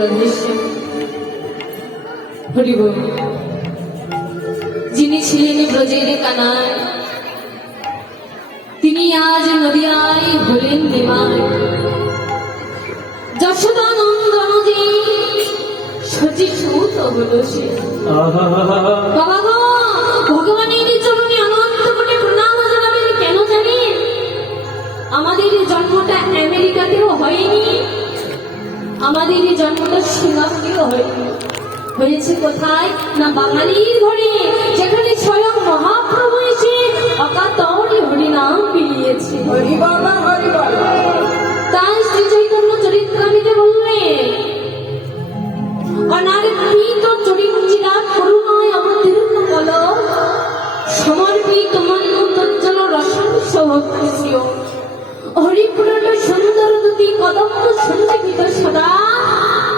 রাধেশ্যাম হরি বল। যিনি ছিলেন ব্রজের কানায়, তিনি আজ নদিয়ায় হলেন নিমায়। যশোদানন্দনদী শচীসূত হল সে। বাবা গো, ভগবানের চরণে অনন্ত কোটি প্রণাম জানাবেন। কেন জানেন? আমাদের জন্মটা আমেরিকাতেও হয়নি, আমাদের জন্মটা সিঙ্গাপুরেও হয়নি। হয়েছে কোথায়? না বাঙালির ঘরে, যেখানে স্বয়ং মহাপ্রভু এসে অকাতরে হরিনাম বিলিয়েছে। তাই শ্রী চৈতন্য চরিত্রামৃতে বললেন, অনার্পিত চরিঞ্জিরা করুণায় অবতীর্ণ বল, সমর্পিত মন্ত্রোজ্জ্বল রসংস ভক্তিশ্রিয় হরিপুরট সুন্দর দুটি কদম্ব সঞ্জীবিত সদা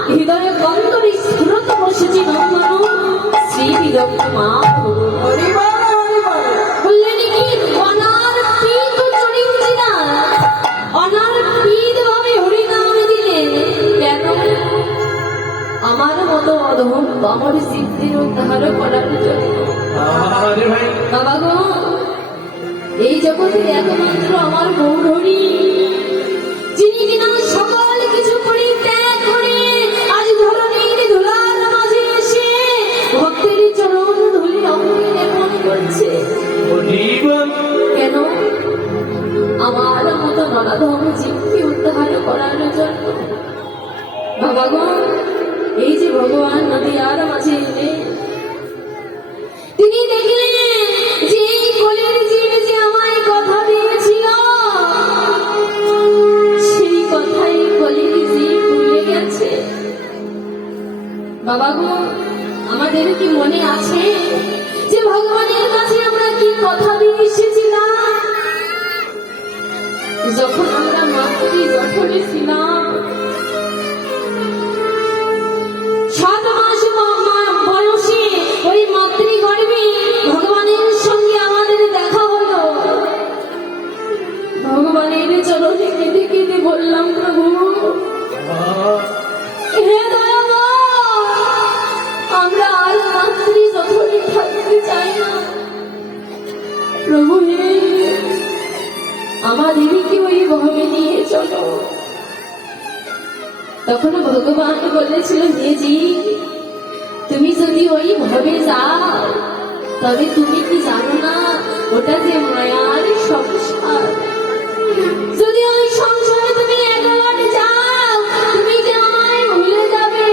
হৃদয় গন্ধরে স্ফুরত বসেছি নন্দন শ্রী বিরক্ত মা। বললেন কি অনার্পিত চরিঞ্জিরা, অনার্পিত ভাবে হরিনাম দিলেন। কেন? আমার মতো অধম আমার সিদ্ধির উদ্ধার করার জন্য। বাবা গো, এই জগতের একমাত্র আমার গৌরহরি, যিনি কিনা সকল কিছু পরিত্যাগ করে আজ ধরণীর ধুলার মাঝে এসে ভক্তের চরণ ধুলি অঙ্গে লেপন করছে। কেন? আমার মতো নরাধম জীবকে উদ্ধার করার জন্য। বাবা গো, এই যে ভগবান নদিয়ার মাঝে এলে, তিনি দেখলেন যে এই কোলের জীব যে আমায় কথা দিয়েছিল, সেই কথাই কোলের জীব ভুলে গেছে। বাবা গো, আমাদের কি মনে আছে যে ভগবানের কাছে আমরা কি কথা দিয়ে এসেছিলাম? যখন আমরা মাতৃ গঠনে ছিলাম, 7 মাস বয়সে ওই মাতৃগর্ভে ভগবানের সঙ্গে আমাদের দেখা হলো। ভগবানের চরণে কেঁদে কেঁদে বললাম, প্রভু হে দয়াময়, আমরা আর মাতৃ গঠনে থাকতে চাই না। প্রভু হে, আমাদেরকে ওই ভবে নিয়ে চলো। তখন ভগবান বলেছিল, হে জি, তুমি যদি ওই ভবে যাও, তবে তুমি কি জানো না ওটা যে মায়ার সংসার। যদি ওই সংসারে তুমি একবার যাও, তুমি যে আমায় ভুলে যাবে।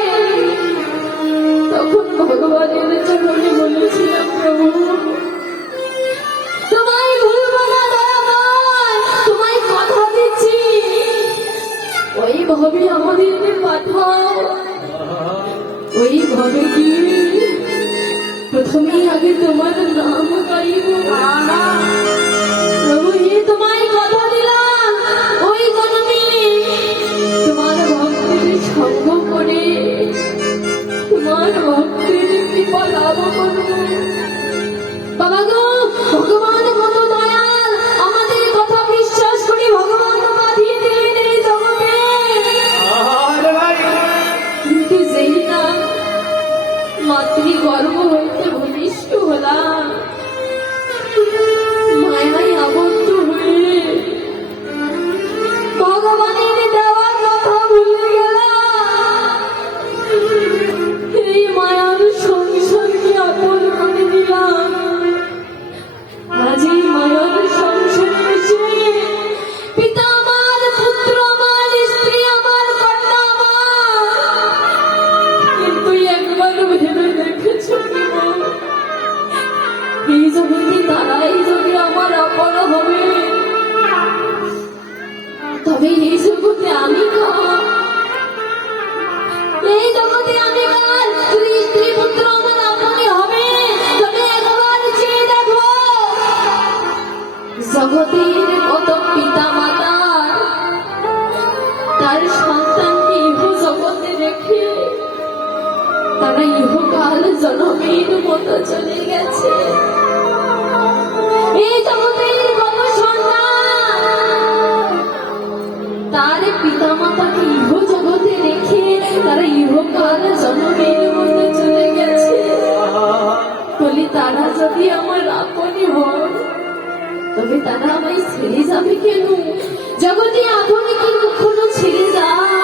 তখন ভগবানের চরণে বলেছিলাম, প্রভু তোমায় ভুলবো না দয়াময়, তোমায় কথা দিচ্ছি, ওই ভবে আমাদের পাঠাও। ওই ভবে গিয়ে প্রথমেই আগে তোমার নাম গাইব। প্রভু হে, তোমায় কথা দিলাম, ওই জন্মে তোমার ভক্তের সঙ্গ করে তোমার ভক্তের কৃপা লাভ করব। বাবা গো, ভগবান কত দয়াল, আমাদের কথা বিশ্বাস করে ভগবান বাঁধিয়ে দিলেন এই জগতে। কিন্তু যেই না মাতৃগর্ভ হইতে ভূমিষ্ঠ হলাম, মায়ায় আবদ্ধ হয়ে ভগবানের দেওয়ার কথা ভুলে গেলাম। এই মায়ার সংসারকে আপন করে দিলাম। আজ এই মায়ার সংসারে এসে পিতা আমার, পুত্র আমার, স্ত্রী আমার, কন্যা আমার, কিন্তু একবার ভেবে দেখেছ এই জগতে তারাই যদি আমার আপন হবে, তবে এই জগতে আমি কার? এই জগতে আমি কার? যদি স্ত্রী পুত্র আমার আপনই হবে, তবে একবার চেয়ে দেখো জগতের কত পিতা মাতা তার সন্তানকে ইহ জগতে রেখে তারা ইহকাল জনমের মতো চলে গেছে। এই জগতের কত সন্তান তার পিতা মাতাকে ইহ জগতে রেখে তারা ইহ যদি আমার আপনই হয়, তবে তারা আমায় ছেড়ে যাবে কেন? জগতে আপনি কি কখনো ছেড়ে যায়?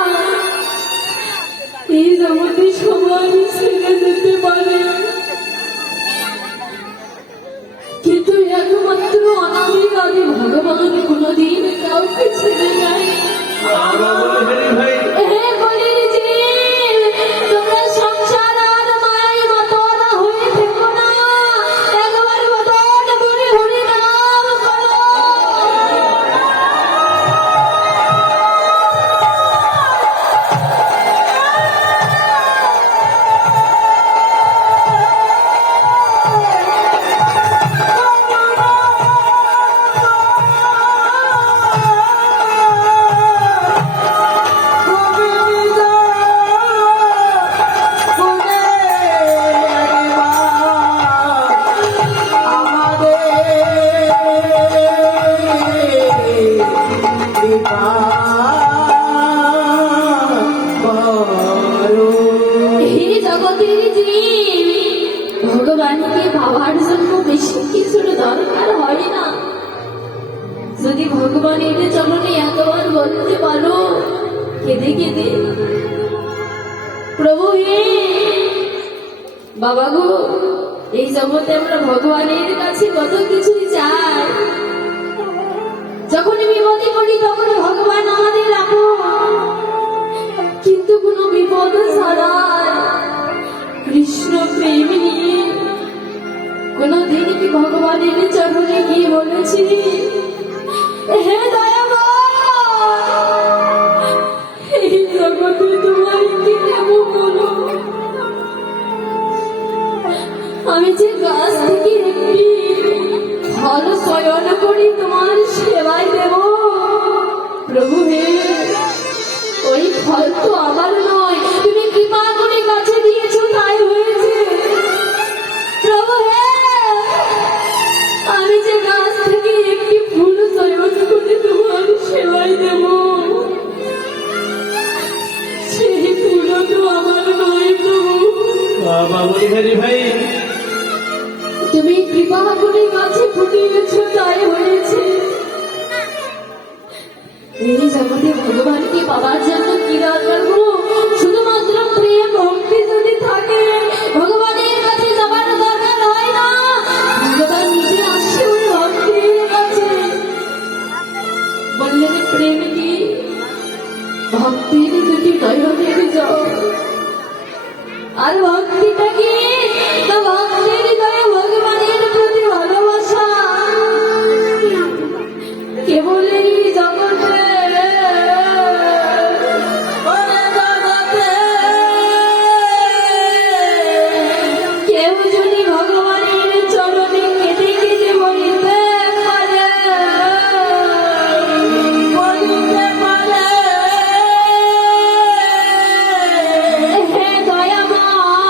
এই জগতে সবাই ছেড়ে যেতে পারে, কিন্তু একমাত্র অনামিক আদি ভগবান কোনদিন কাউকে ছেড়ে যায়। হে কলির জীব, তোমরা সংসার আর মায়ায় মাতোয়ারা হয়ে থেকো না, একবার বদন বলে হরি নাম করো। হে জগতের জীব, ভগবানকে পাওয়ার জন্য বেশি কিছুর দরকার হয় না। যদি ভগবানের চরণে একবার বলতে পারো কেঁদে কেঁদে, প্রভু হে বাবা গো, এই জগতে আমরা ভগবানের কাছে কত কিছু চাই। যখন বিপদে পড়ি তখন ভগবান আমাদের আপন, কিন্তু কোনো বিপদ ছাড়াই কৃষ্ণ প্রেম নিয়ে কোনদিন কি ভগবানের চরণে গিয়ে বলেছি, হে দয়াময়, এই জগতে তোমার কি দেব বলো? আমি যে গাছ থেকে একটি ফল চয়ন করি তোমার সেবায় দেব, প্রভু হে ওই ফল তো আমার নয়, তুমি কৃপা করে কাছে দিয়েছো তাই হয়েছে। প্রভু হে আমি যে গাছ থেকে একটি ফুল চয়ন করে তোমার সেবায় দেব, সেই ফুল তো আমার নয় প্রভু। ভাই তুমি কৃপা করে কাছে ফুটিয়েছো তাই হয়েছে। এই জগতে ভগবানকে পাওয়ার জন্য কি দরকার গো? শুধুমাত্র প্রেম ভক্তি যদি থাকে ভগবানের কাছে যাবার দরকার হয় না। ভগবান নিজে আসে ওই ভক্তির কাছে। বললেন প্রেম কি? ভক্তির দুটি নয়নের জল। আর ভক্তিটা কি? না ভক্তির হৃদয়ে ভগবানের প্রতি ভালোবাসা। কেবল এই জগতে কেউ যদি ভগবানের চরণে কেঁদে কেঁদে বলিতে পারে, হে দয়াময়,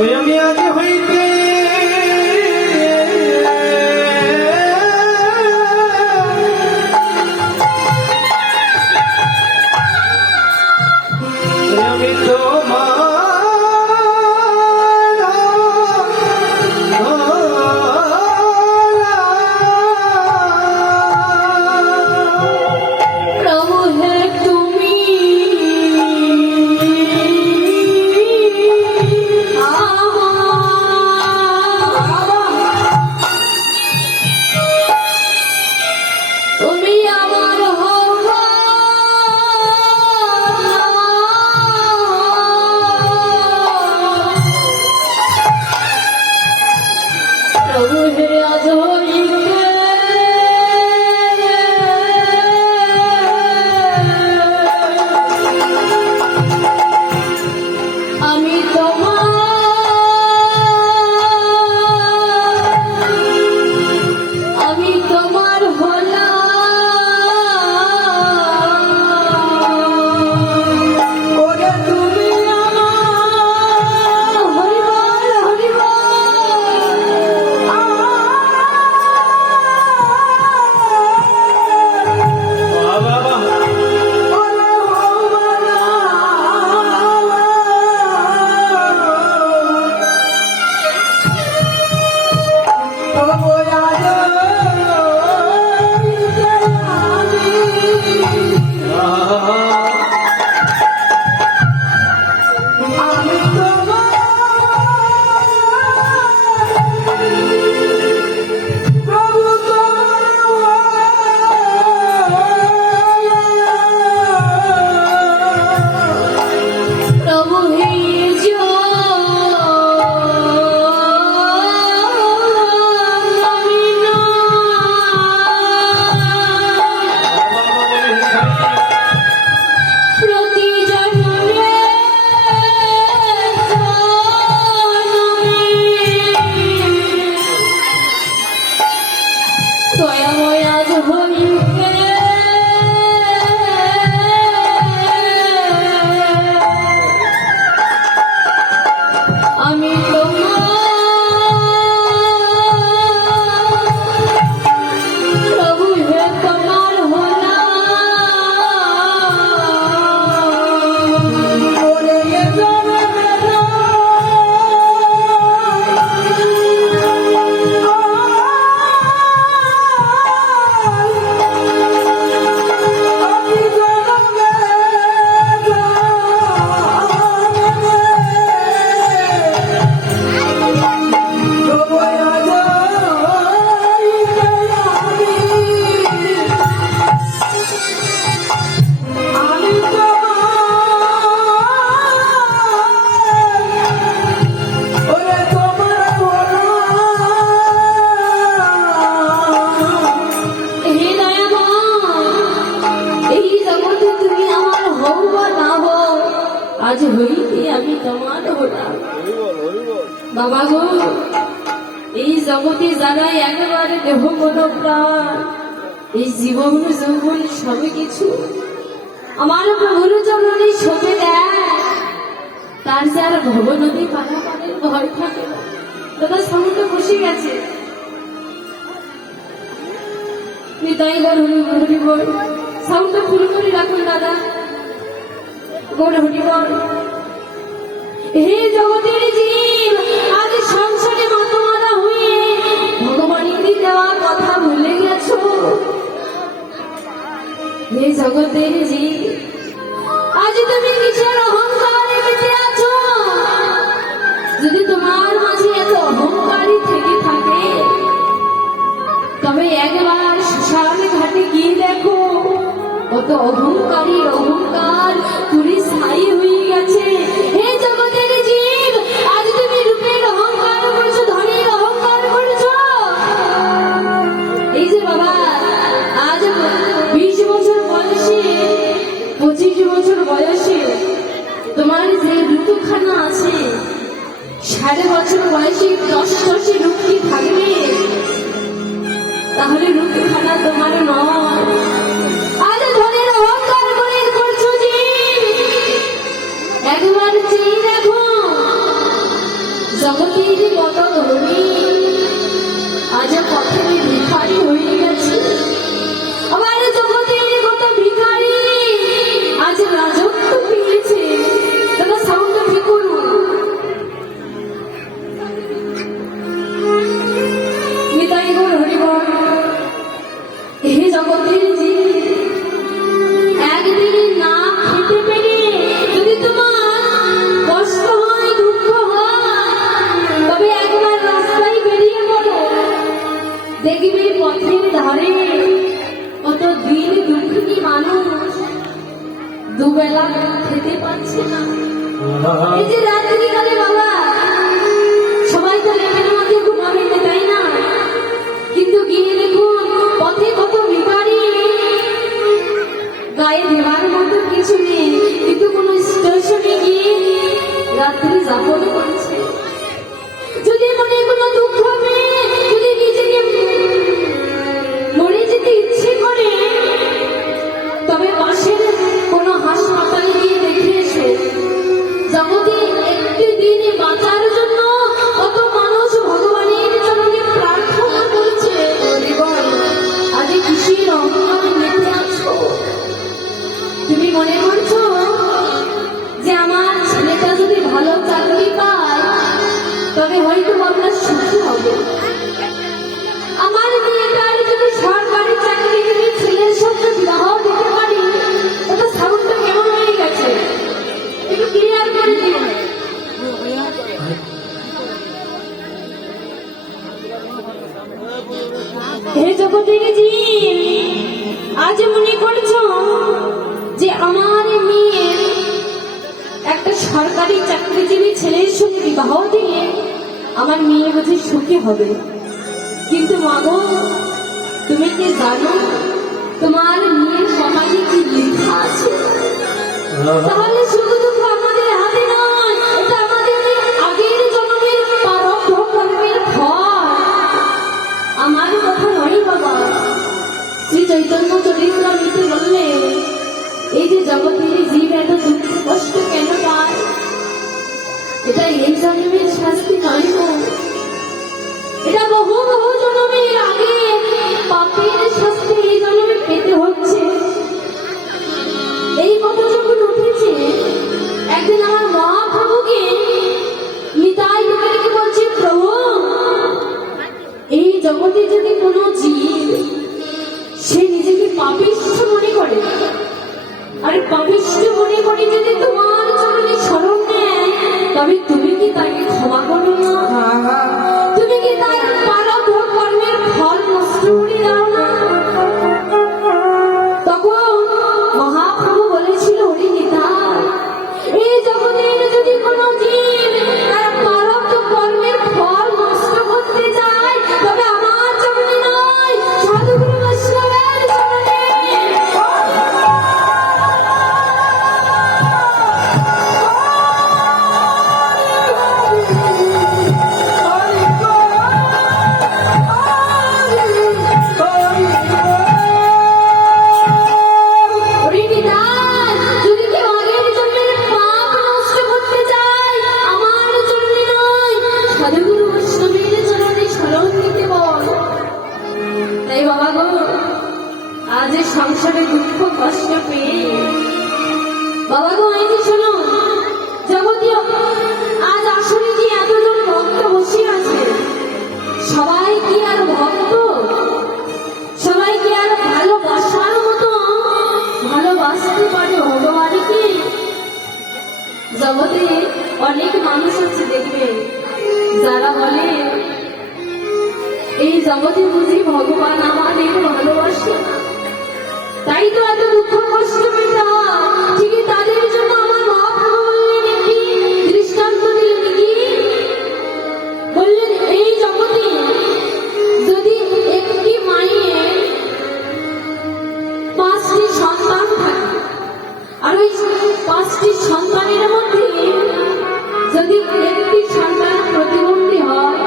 ওই আমি আজ হইতে আমি তোমার প্রভু হে তুমি তুমি আমার হবা প্রভু হে আজ হইতে আমি তোমার হলাম ওরে তুমি আমার হরিবল বাবা প্রভু হে প্রতি জন্মে দয়াময় আজ হইতে আমি প্রভু হে তোমার হলাম হে দয়াময়, এই জগতে তুমি আমার হও বা না হও, আজ হইতে আমি তোমার হলাম। বাবা গো, এই জগতে যারা একেবারে দেহ মন প্রাণ, এই জীবন যৌবন সবই কিছু আমার প্রভুর চরণে সঁপে দেয়, তার যার ভব নদী পারাপারের ভয় থাকে না। দাদা সমুদ্র বসে গেছে, নিতাই গড় হরি বল সাউন্ডটা ফুল করে রাখুন দাদা। গড় হরি বল। হে জগতের জীব, আজ সংসারে মাতমারা হয়ে ভগবানের দেওয়া কথা ভুলে গেছো। হে জগতের জীব, আজ তুমি কিসের অহংকারে বেঁচে আছো? যদি তোমার মাঝে এত অহংকারী থেকে থাকে, তবে একবার শ্মশান ঘাটে গিয়ে দেখো, কত অহংকারীর অহংকার পুরি স্থায়ী হয়ে গেছে। হে জগতের জীব, আজ তুমি রূপের অহংকার করেছো, ধনের অহংকার করেছো। এই যে বাবা, আজ 20 বছর বয়সে 25 বছর বয়সে তোমার যে ঋতুখানা আছে, 60 বছর বয়সে 10 রূপ কি থাকবে? তাহলে রূপখানা তোমার নয়। আজ ধনের অহংকার করে করছো যে, একবার চেয়ে দেখো দেখবি পথের ধারে কত দিন দুঃখী মানুষ দুবেলা খেতে পাচ্ছে না। এই যে রাত্রিকালে বাবা সবাই তো লেপের মধ্যে ঘুমাবে না, তাই না? কিন্তু গিয়ে দেখুন পথে কত ভিখারি, গায়ে দেওয়ার মতো কিছু নেই, কিন্তু কোন স্টেশনে গিয়ে রাত্রি যাপন করছে। যদি মনে কোনো দুঃখ হবে, যদি নিজেকে মরে যেতে ইচ্ছে করে, তবে পাশের কোনো হাসপাতালে গিয়ে দেখে এসো। জগতে একটি দিন বাঁচার জন্য কত মানুষ ভগবানের চরণে প্রার্থনা করছে। আজ কিসের অহংকারে মেতে আছো? তুমি মনে করছো যে আমার ছেলেটা যদি ভালো চাকরি পায় তবে হয়তো আমরা সুখী হব। আমার মেয়েটার যদি সরকারি চাকরি যদি ছেলের সঙ্গে বিবাহ দিতে পারি, ওটা সাউন্ডটা কেমন হয়ে গেছে একটু ক্লিয়ার করে দিন। হে জগতের জীব, আজ মনে করছো যে আমার মেয়ের একটা সরকারি চাকরিজীবী ছেলের সঙ্গে বিবাহ দিয়ে আমার মেয়ে বুঝি সুখী হবে। কিন্তু মাগো, তুমি কি জানো তোমার মেয়ের কপালে কি লেখা আছে? তাহলে শুধু দুঃখ আমাদের হাতে নয়, এটা আমাদের আগের জন্মের প্রারব্ধ কর্মের ফল। আমার কথা নয় বাবা, শ্রী চৈতন্য চরিত্রামৃতে বললে এই যে জগতের জীব এত দুঃখ কষ্ট কেন পায়, এটা এই জন্মের শাস্তি নয় গো, এটা বহু বহু জন্মের আগে পাপের শাস্তি এই জন্মে পেতে হচ্ছে। এই কথা যখন উঠেছে, একদিন আমার মহাপ্রভুকে নিতাই লোকেরকে বলছে, প্রভু এই জগতে যদি কোনো জীব সে নিজেকে পাপিষ্ঠ মনে করে, আর পাপিষ্ঠ মনে করে যদি তোমার চরণে শরণ নেয়, তবে তুমি কি তাকে ক্ষমা করো না? তুমি কি তার প্রারব্ধ কর্মের ফল নষ্ট করে দাও না? তখন মহাপ্রভু বলেছিল, ওরে নিতাই, এই জগতের যদি কোনো জীব তার প্রারব্ধ কর্মের ফল নষ্ট করতে যায়, তবে আমার চরণে নয়, সাধুগুরু বৈষ্ণবের চরণে। সংসারে দুঃখ কষ্ট পেয়ে বাবা গো, এই যে শোনো, যাবতীয় আজ আসলে যে এতজন ভক্ত বসে আছে, সবাই কি আর ভক্ত? সবাই কি আর ভালোবাসার মতো ভালোবাসতে পারে ভগবানকে? জগতে অনেক মানুষ আছে দেখবে, যারা বলে এই জগতে বুঝি ভগবান আমাদের ভালোবাসে, তাই তো এত দুঃখ কষ্ট পেতে হয়। ঠিকই তাদের জন্য আমার মহাপ্রভু বললেন, একটি দৃষ্টান্ত দিলেন। কি বললেন? এই জগতে যদি একটি মায়ের 5টি সন্তান থাকে, আর ওই 5টি সন্তানের মধ্যে যদি একটি সন্তান প্রতিবন্ধী হয়,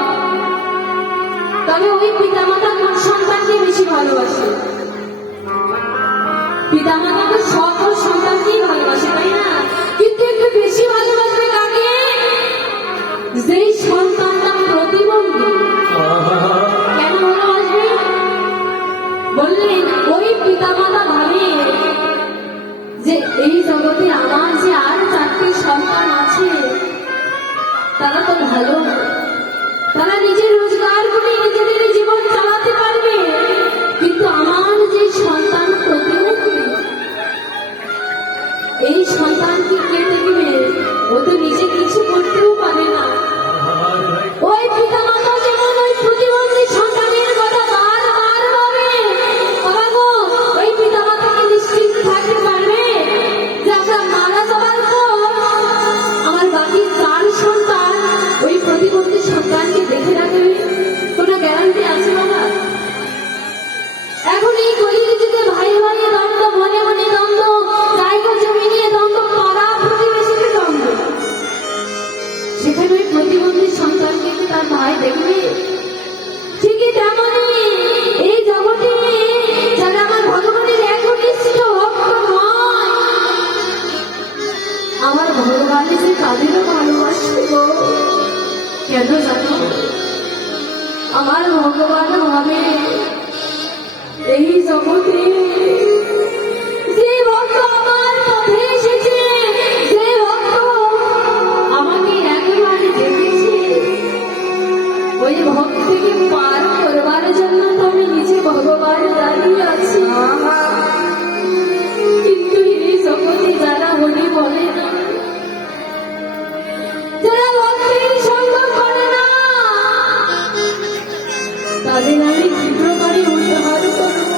তবে ওই পিতামাতা কোন সন্তানকে বেশি ভালোবাসে? পিতামাতা তো সকল সন্তানকেই ভালোবাসে, তাই না? কিন্তু একটু বেশি ভালোবাসবে কাকে? যেই সন্তানটা প্রতিবন্ধী। কেন ভালোবাসবে? বললেন, ওই পিতামাতা ভাবে যে এই জগতে আমার যে আর 4টি সন্তান আছে, তারা তো ভালো, তারা নিজের রোজগার করে নিজেদের জীবন চালাতে পারবে, কিন্তু আমার যে সন্তান প্রতিবন্ধী, এই সন্তানকে কে দেখবে? ও তো নিজে কিছু করতেও পারে না। ওই পিতা মাতা যেমন ওই প্রতিবন্ধী সন্তানের কথা সেখানে ওই প্রতিবন্ধী সন্তানকে কি তার ভাই দেখবে? ঠিকই তেমনই এই জগতে যারা আমার ভগবানের একনিষ্ঠ ভক্ত নয়, আমার ভগবান যে তাদেরও ভালোবাসে গো। কেন জানো? আমার ভগবান হবে এই জগতে যে ভক্ত আমার পথে এসেছে, যে ভক্ত আমাকে একবারে দেখেছে, ওই ভক্তিকে পার করবার জন্য তো আমি নিজে ভগবান দাঁড়িয়ে আছি। কিন্তু এই জগতে যারা হরি বলে না, যারা ভক্তির সঙ্গ করে না, তাদের আমি তীব্র করে উদ্ধার করবো।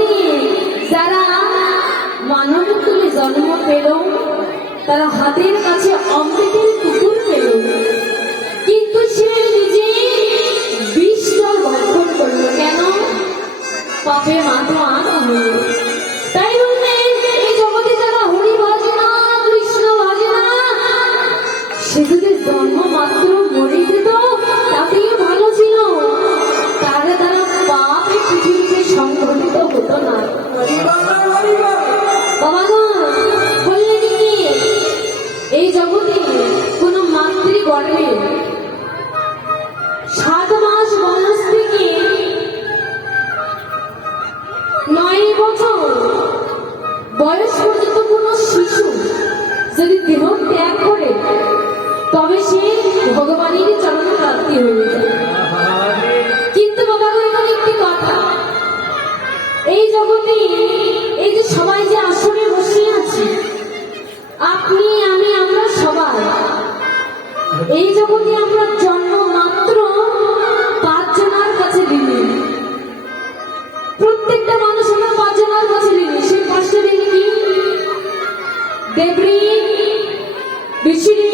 জগতে যারা মানব তুলে জন্ম পেল তারা হাতের কাছে অমৃতের পুকুর পেল, কিন্তু সে নিজে বিষটা ভক্ষণ করলো। কেন? পাপে মাথা হলো। তাই বললে এই জগতে যারা হরি বাজে না, কৃষ্ণ বাজে না, সে যদি জন্ম মাত্র মরে যেত তাতেই ভালো ছিল, তাহলে তারা পাপ এই পৃথিবীতে সংঘটিত হতো না। বাবা গো, বললে কি এই জগতে কোন মাতৃগর্ভে 7 মাস বয়স থেকে 9 বছর বয়স পর্যন্ত কোন শিশু যদি দেহ ত্যাগ করে তবে সে ভগবানের চরণে প্রাপ্তি হয়ে যায়। কিন্তু বাবা গো, এখানে একটি কথা, এই জগতে এই যে সবাই যে আসনে বসে আছি, আপনি আমি আমরা সবাই এই জগতে আমরা জন্ম মাত্র 5 জনের কাছে দিলি। প্রত্যেকটা মানুষ আমরা 5 জনের কাছে দিলি। সেই 5টা দিলি কি? দেবী, বিষ্ণু,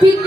পিতৃ